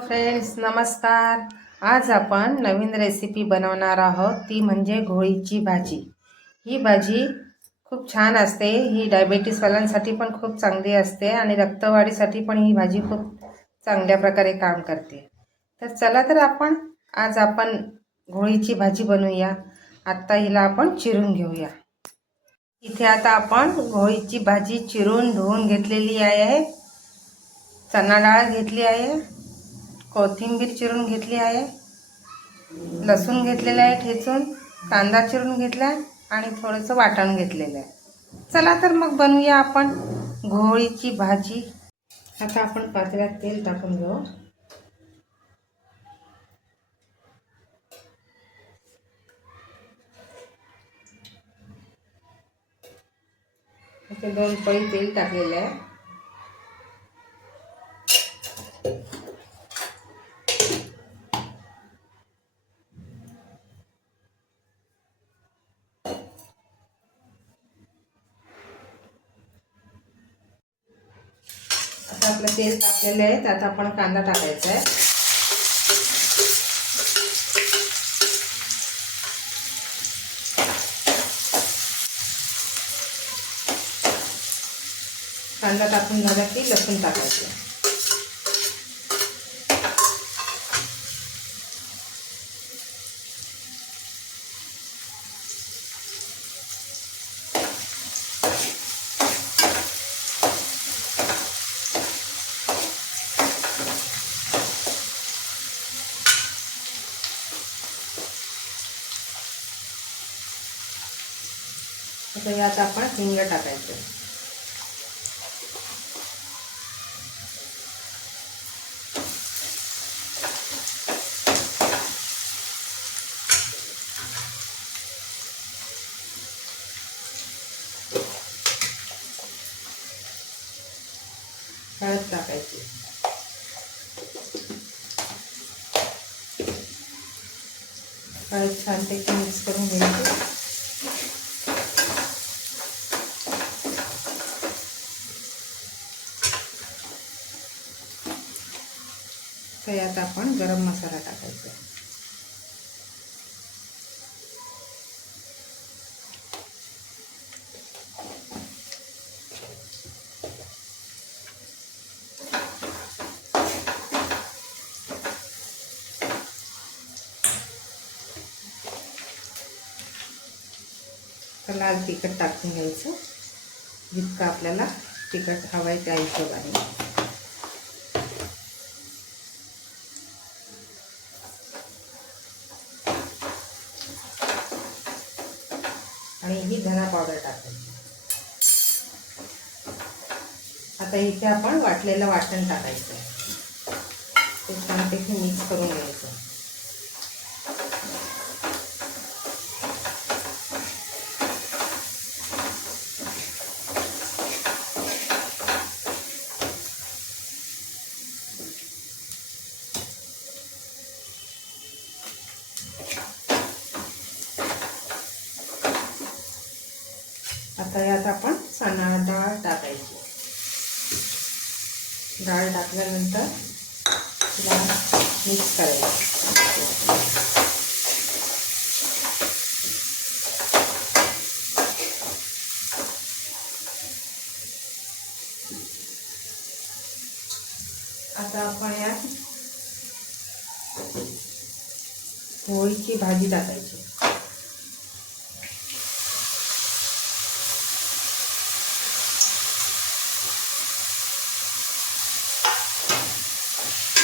Friends, नमस्कार. आज आपण नवीन रेसिपी बनवणार आहोत, ती म्हणजे घोळीची भाजी. ही भाजी खूप छान असते. ही डायबिटीसवाल्यांसाठी पण खूप चांगली असते आणि रक्तवाढीसाठी पण ही भाजी खूप चांगल्या प्रकारे काम करते. तर चला तर आज आपण घोळीची भाजी बनवूया. आत्ता हिला आपण चिरून घेऊया. इथे आता आपण घोळीची भाजी चिरून धुवून घेतलेली आहे. चणा डाळ घेतली आहे, कोथिंबीर चिरून घेतली आहे, लसूण घेतलेला आहे ठेचून, कांदा चिरून घेतला आणि थोडंसं वाटण घेतलेलं आहे. चला तर मग बनवूया आपण घोळीची भाजी. आता आपण पातेल्यात तेल टाकून घेऊ. इथे 2 पळी तेल टाकलेलं आहे. आता आपलं तेल टाकलेलं आहे, त्यात आपण कांदा टाकायचा आहे. कांदा टाकून झाला की लसूण टाकायचं. आता यात आपण हिंग टाकायचं. हळद टाकायची. हळद छानपैकी मिक्स करून घ्यायची. तर यात आपण गरम मसाला टाकायचा. लाल तिखट टाकून घ्यायचं, जितकं आपल्याला तिखट हवं आहे त्या हिशोबाने. आणि ही धना पावडर टाकायची. आता इथे आपण वाटलेलं वाटण टाकायचं. ते छानपैकी मिक्स करून घ्यायचं. आता यात आपण चणा डाळ टाकायची. डाळ टाकल्यानंतर तिला मिक्स करायचं. आता आपण यात घोळीची भाजी टाकायची.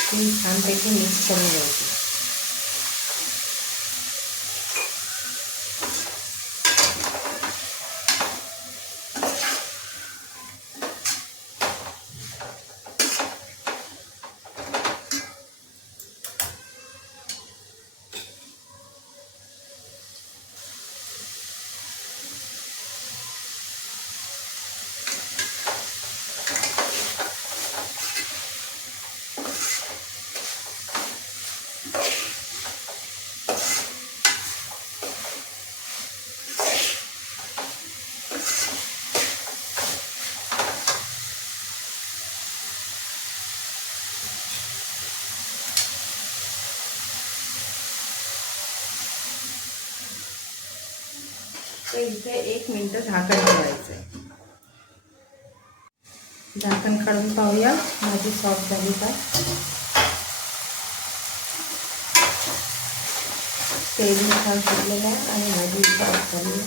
ती छानपैकी मिक्स करून घ्यायची. तर इथे 1 मिनिट झाकण ठेवायचं आहे. झाकण काढून पाहूया भाजी सॉफ्ट झाली का. तेल छान सुटलेलं आहे आणि भाजी सॉफ्ट झाली.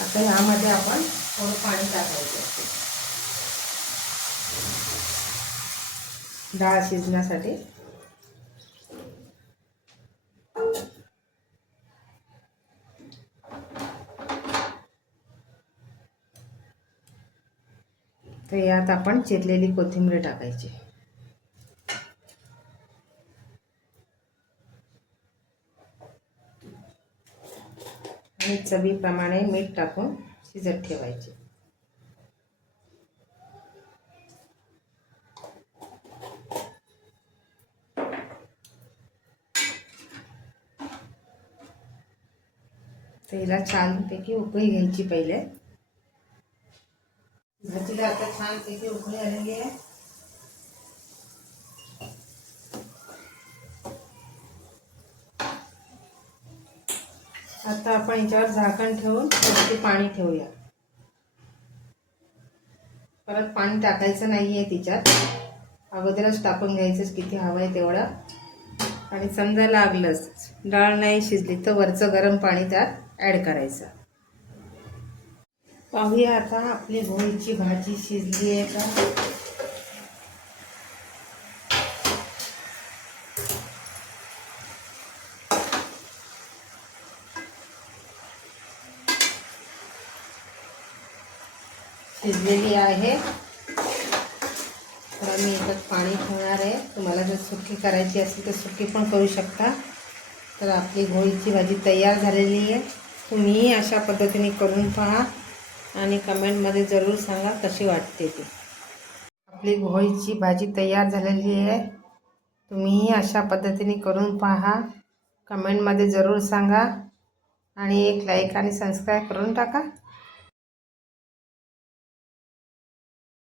आता यामध्ये आपण थोडं पाणी टाकायचं डाळ शिजण्यासाठी. तर यात आपण चिरलेली कोथिंबीर टाकायची आणि चवीप्रमाणे मीठ टाकून शिजत ठेवायचे. तर हिला छानपैकी उकळी घ्यायची पहिले. भाजीला आता छानपैकी उकळी आलेली आहे. आता आपण याच्यावर झाकण ठेवून थोडे पाणी ठेवूया. परत पाणी टाकायचं नाही आहे तिच्यात, अगोदरच टाकून घ्यायचं किती हवं आहे तेवढं. आणि समजा लागलंच डाळ नाही शिजली तर वरचं गरम पाणी त्यात ॲड करायचं. पाहूया आता आपली घोळीची भाजी शिजली आहे का. शिजलेली आहे. तर मी याच्यात पाणी ठेवणार आहे. तुम्हाला जर सुकी करायची असेल तर सुकी पण करू शकता. तर आपली घोळीची भाजी तयार झालेली आहे. तुम्ही अशा पद्धतीने करून पहा आणि कमेंटमध्ये जरूर सांगा कशी वाटते ती. आपली घोळीची भाजी तयार झालेली आहे. तुम्ही अशा पद्धतीने करून पहा, कमेंटमध्ये जरूर सांगा आणि एक लाईक आणि सबस्क्राईब करून टाका.